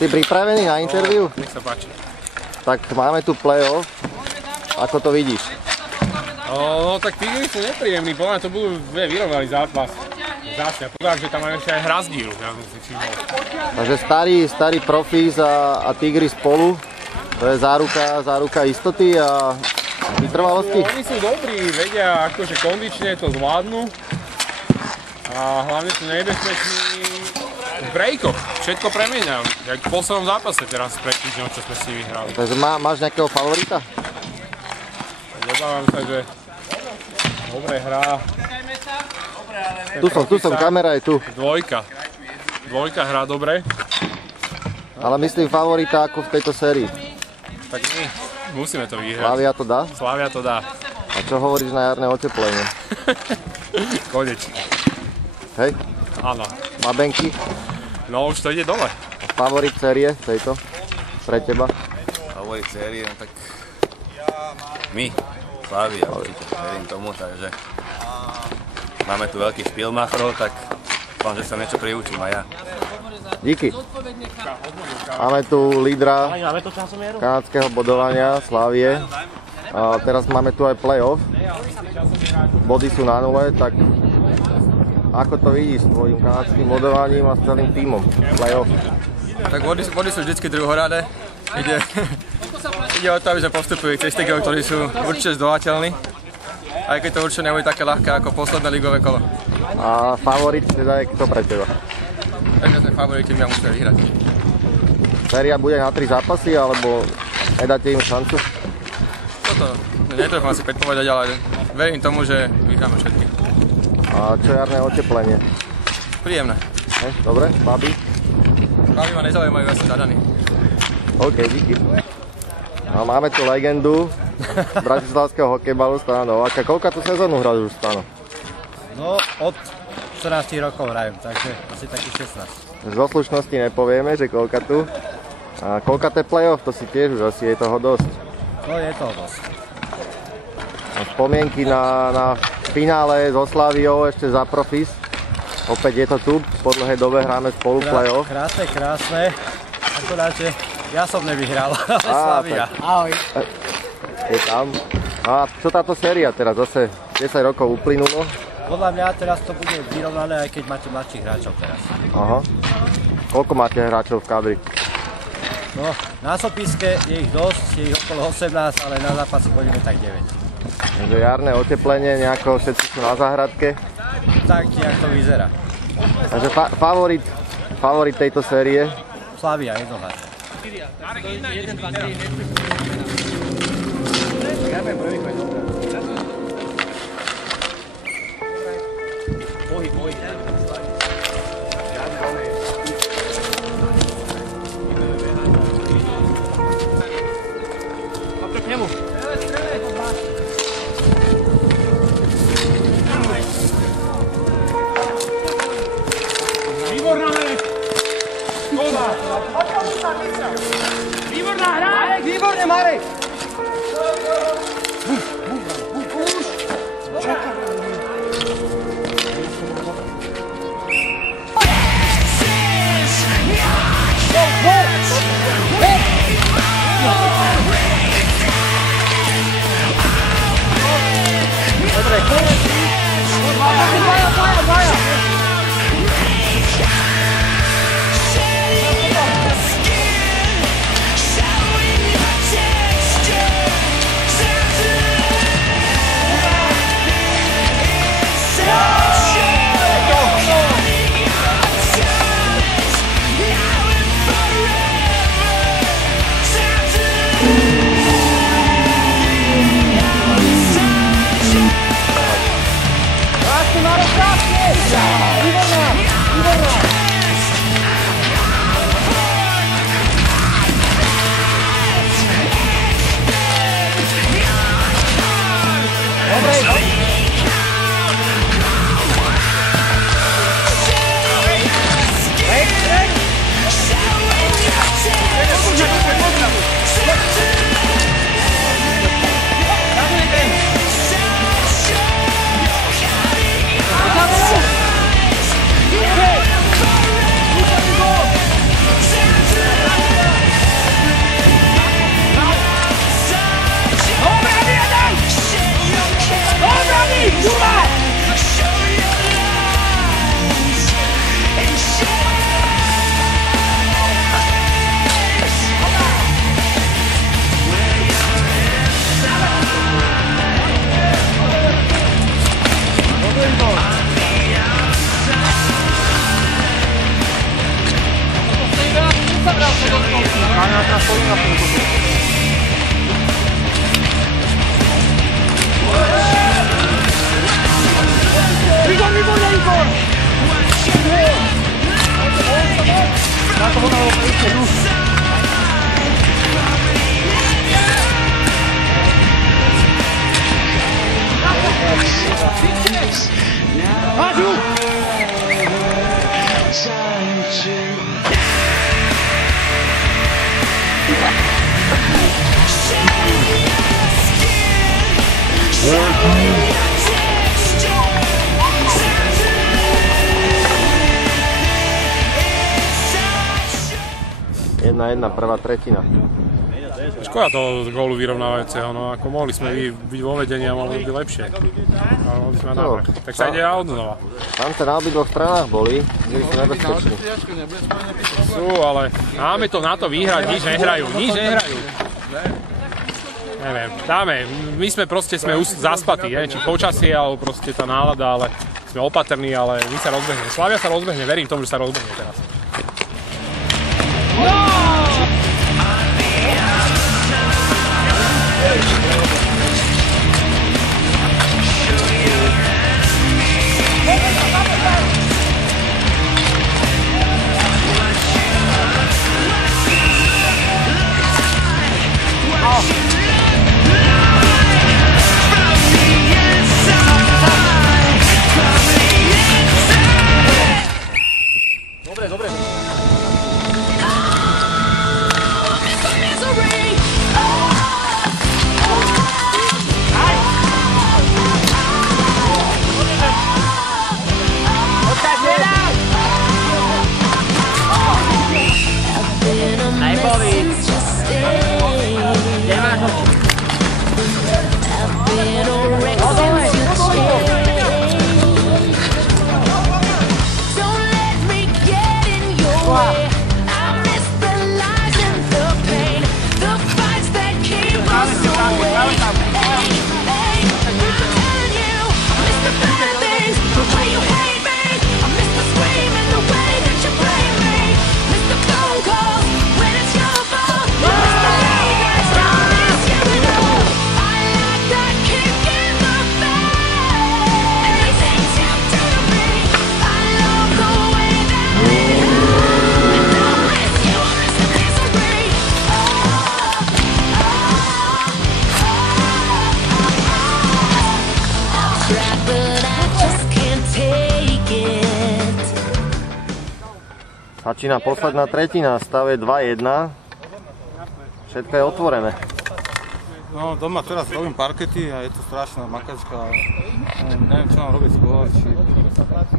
Si pripravený na interviu? Nech sa páči. Tak máme tu play-off. Ako to vidíš? No tak Tigri sú nepríjemní, podľa mňa to budú vyrovnaný zápas. Zase, podľa, že tam majú ešte aj hrazdíru, ja som si všimol. Takže starý Profís a Tigri spolu. To je záruka istoty a vytrvalosti. Oni sú dobrí, vedia akože kondične to zvládnu. A hlavne sú nebezpeční v breakoch. Všetko premieňajú. Jak v poslednom zápase teraz pred týždňom, čo sme s nimi hrali. Takže máš nejakého favorita? Obávam sa, že dobre hrá. Tu som, kamera je tu. Dvojka hrá dobre. Ale myslím favorita ako v tejto sérii. Tak my musíme to vyhrať. Slavia to dá? Slavia to dá. A čo hovoríš na jarné oteplenie? Konečne. Hej? Áno. Mabenky? No už to ide dole. Favorit série tejto? Pre teba? Favorit série, no tak my, Slavia určite, verím tomu, takže máme tu veľkých špilmachrov, tak dúfam, že sa niečo priučím aj ja. Díky. Máme tu lídra kanadského bodovania, Slavie. A teraz máme tu aj play-off. Body sú na nule, tak ako to vidíš s tvojím kanadským bodovaním a s celým tímom? Play-off. Tak body sú vždycky druhoradé. Ide o to, aby sme postupili cez tie, ktorí sú určite zdolateľní. Aj keď to určite nebude také ľahké ako posledné ligové kolo. A favorit teda je kto pre teba? Takže sme favoriti, my musíme vyhrať. Séria bude na 3 zápasy, alebo nedáte im šancu? Toto netrúfam si predpovedať, ale verím tomu, že vyhráme všetky. A čo jarné oteplenie? Príjemné. Dobre, babi? Babi ma nezaujímajú, ja som zadaný. OK, díky. A máme tu legendu bratislavského hokejbalu Stana Nováka. Koľka tú sezónu hral už Stano? No, od 14 rokov hrajem, takže asi taký 16. Zo slušnosti nepovieme, že koľka tu. A koľka to play-off, to si tiež už asi je toho dosť. No, je toho dosť. A spomienky na finále so Slaviou ešte za Profís. Opäť je to tu, po dlhej dobe hráme spolu play-off. Krásne. Akorát, že ja som nevyhral, ale Slavia. Ahoj. Je tam. A čo táto séria teraz? Zase 10 rokov uplynulo. Podľa mňa teraz to bude vyrovnané, aj keď máte mladších hráčov teraz. Aha. Koľko máte hráčov v kadri? No, na sopiske je ich dosť, je ich okolo 18, ale na zápasy pôjdeme tak 9. Takže jarné oteplenie, nejako všetci sú na záhradke. Tak, jak to vyzerá. Takže favorit tejto série? Slavia, jednoznačne. Výborne, Marek! Jedna, prvá tretina. Škoda toho gólu vyrovnávajúceho, no ako mohli sme byť vo vedení a mohli byť lepšie. A mohli sme návrh. Tak sa ide out znova. Šance na obidvoch stranách boli, že sú nebezpeční. Sú, ale máme to na to vyhrať, nič nehrajú. Neviem, dáme, my sme zaspatí, či počasie, alebo proste tá nálada, ale sme opatrní, ale my sa rozbehneme. Slavia sa rozbehne, verím tomu, že sa rozbehne teraz. Dobre. Začína posledná tretina, stav je 2-1. Všetko je otvorené. No, doma teraz robím parkety a je to strašná makačka. Neviem, čo mám robiť skôr, či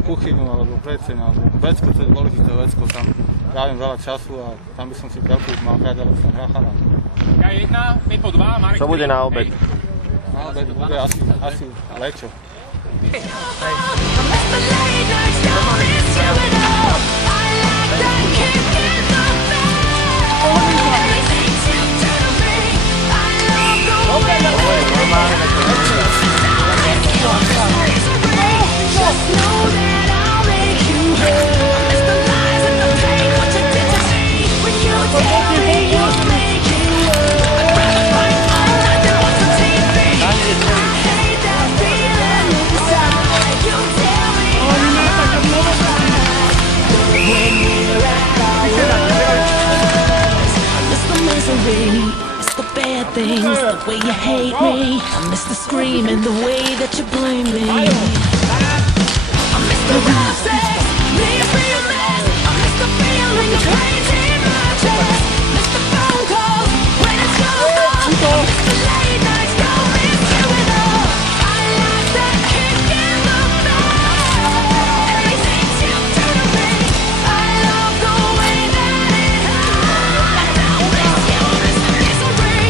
kuchyňu, alebo preceň, alebo vecko, to je dôležité vecko. Tam dávim veľa času a tam by som si veľkú mal hrať, ale som hrachana. Ja 1, 5 po 2, Marek. Čo bude na obed? Na obed bude asi lečo. Things, the way you hate me, I miss the screaming, the way that you blame me. I miss the roses, me real mess. I miss the feeling of crazy in my chest. Miss the phone calls when it's your fault. Miss the late nights, don't miss you at all. I like that kick in the back. Everything's you do to me. I love the way that it hurts. I don't miss you, miss the misery.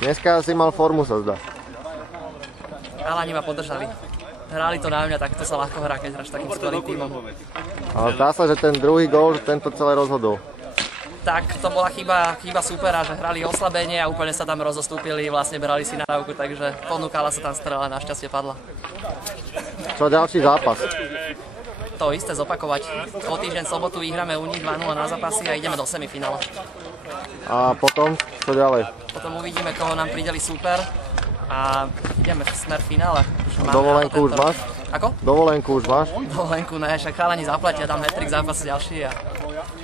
Dneska si mal formu, sa zdá. Chalani ma podržali. Hrali to na mňa, tak to sa ľahko hrá, keď hráš takým skvelým tímom. Ale zdá sa, že ten druhý gól tento celé rozhodol. tak to bola chyba supera, že hrali oslabenie a úplne sa tam rozostúpili, vlastne brali si nahrávku, takže ponúkala sa tam strela, našťastie padla. Čo ďalší zápas? To isté zopakovať. O týždeň sobotu vyhráme u nich 2-0 na zápasy a ideme do semifinále. A potom, čo ďalej? Potom uvidíme, koho nám prideli super a ideme v smer finále. Dovolenku už máš? Ako? Dovolenku už máš? Dovolenku ne, však chalani zaplatia, dám hat-trick zápas ďalší a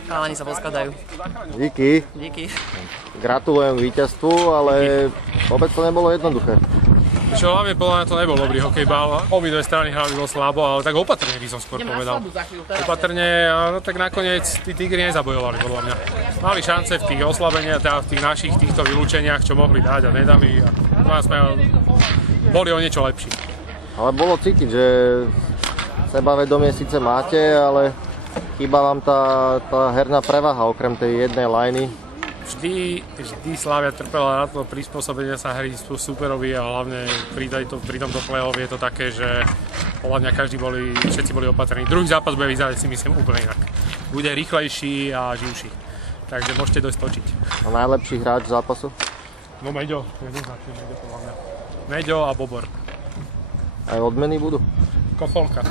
chalani sa poskladajú. Díky. Díky. Gratulujem k víťazstvu, ale vôbec to nebolo jednoduché. Čo hlavne podľa mňa to nebol dobrý hokejbal. Obidve strany hrali bolo slabo, ale tak opatrne by som skôr povedal. Opatrne, no tak nakoniec tí Tigri nezabojovali podľa mňa. Mali šance v tých oslabeniach, v tých našich týchto vylúčeniach, čo mohli dať a nedali. A sme boli o niečo lepší. Ale bolo cítiť, že sebavedomie síce máte, ale chýba vám tá herná prevaha okrem tej jednej lajny. Vždy Slavia trpela na to prispôsobenie sa hry superovi a hlavne pri tomto play-off je to také, že podľa mňa všetci boli opatrní. Druhý zápas bude vyzerať si myslím úplne inak. Bude rýchlejší a živší. Takže môžete dojsť točiť. A najlepší hráč zápasu? No Meďo, jednoznačne Meďo podľa mňa. Meďo a Bobor. Aj odmeny budú? Kofolka.